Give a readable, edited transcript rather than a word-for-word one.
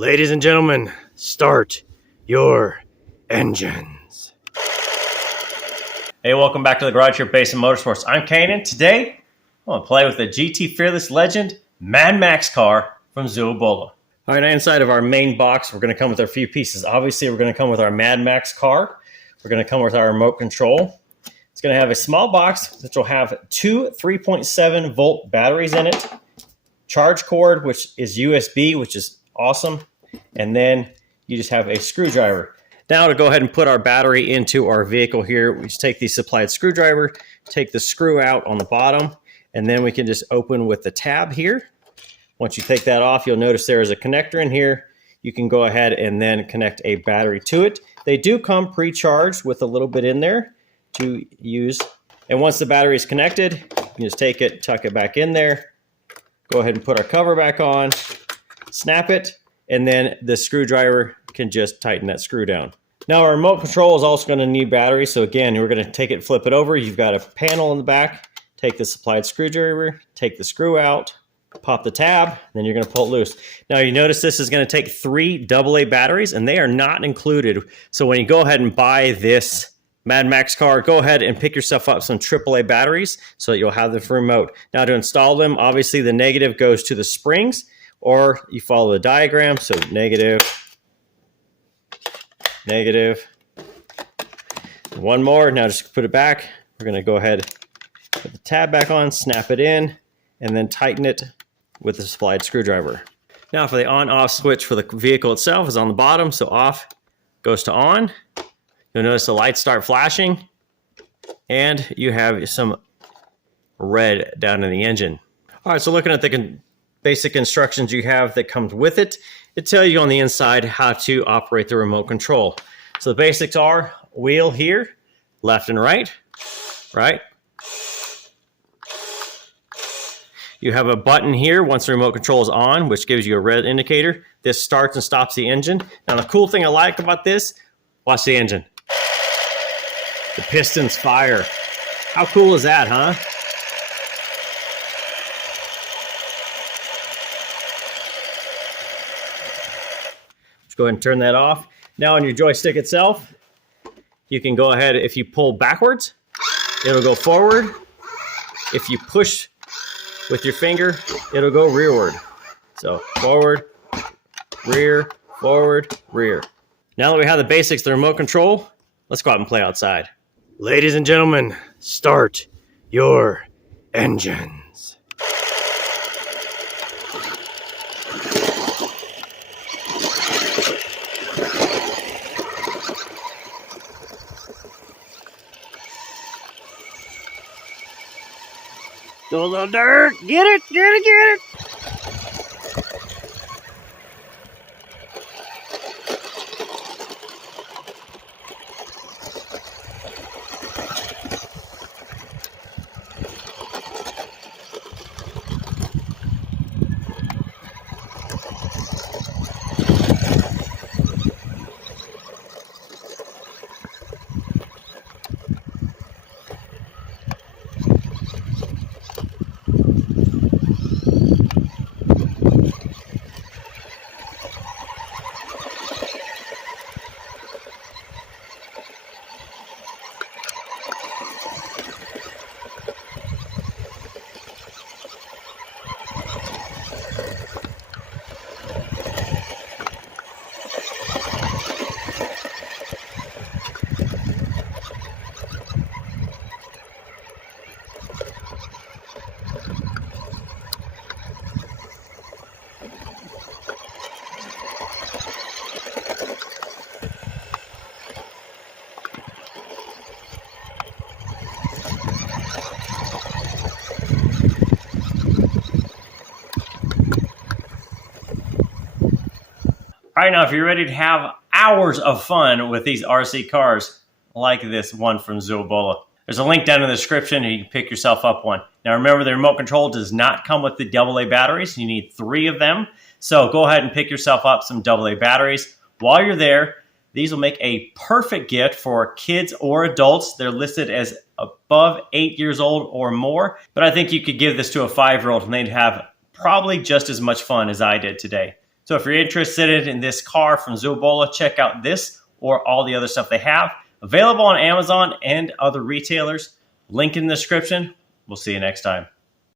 Ladies and gentlemen, start your engines. Hey, welcome back to the garage here at Basin Motorsports. I'm Canaan. Today, I'm going to play with the GT Fearless Legend Mad Max car from Zuobola. All right, inside of our main box, we're going to come with a few pieces. Obviously, we're going to come with our Mad Max car. We're going to come with our remote control. It's going to have a small box, which will have two 3.7 volt batteries in it, charge cord, which is USB, which is awesome. And then you just have a screwdriver. Now to go ahead and put our battery into our vehicle here, we just take the supplied screwdriver, take the screw out on the bottom, and then we can just open with the tab here. Once you take that off, you'll notice there is a connector in here. You can go ahead and then connect a battery to it. They do come pre-charged with a little bit in there to use. And once the battery is connected, you can just take it, tuck it back in there, go ahead and put our cover back on, snap it, and then the screwdriver can just tighten that screw down. Now our remote control is also going to need batteries. So again, we're going to take it, flip it over. You've got a panel in the back. Take the supplied screwdriver, take the screw out, pop the tab, then you're going to pull it loose. Now you notice this is going to take 3 AA batteries, and they are not included. So when you go ahead and buy this Mad Max car, go ahead and pick yourself up some AAA batteries so that you'll have them for remote. Now to install them, obviously the negative goes to the springs, or you follow the diagram. So negative, negative. One more. Now just put it back. We're going to go ahead, put the tab back on, snap it in, and then tighten it with the supplied screwdriver. Now for the on-off switch for the vehicle itself is on the bottom. So off goes to on. You'll notice the lights start flashing, and you have some red down in the engine. All right, so looking at the basic instructions you have that comes with it, it tells you on the inside how to operate the remote control. So the basics are wheel here, left and right, right? You have a button here once the remote control is on, which gives you a red indicator. This starts and stops the engine. Now the cool thing I like about this, watch the engine. The pistons fire. How cool is that, huh? Let's go ahead and turn that off. Now on your joystick itself, you can go ahead, if you pull backwards, it'll go forward. If you push with your finger, it'll go rearward. So forward, rear, forward, rear. Now that we have the basics, the remote control, let's go out and play outside. Ladies and gentlemen, start your engines. Go, little dirt! Get it! Get it! Get it! All right, now if you're ready to have hours of fun with these RC cars like this one from Zuobola, there's a link down in the description and you can pick yourself up one. Now remember, the remote control does not come with the AA batteries. You need 3 of them. So go ahead and pick yourself up some AA batteries. While you're there, these will make a perfect gift for kids or adults. They're listed as above 8 years old or more, but I think you could give this to a 5-year-old and they'd have probably just as much fun as I did today. So if you're interested in this car from Zuobola, check out this or all the other stuff they have. Available on Amazon and other retailers. Link in the description. We'll see you next time.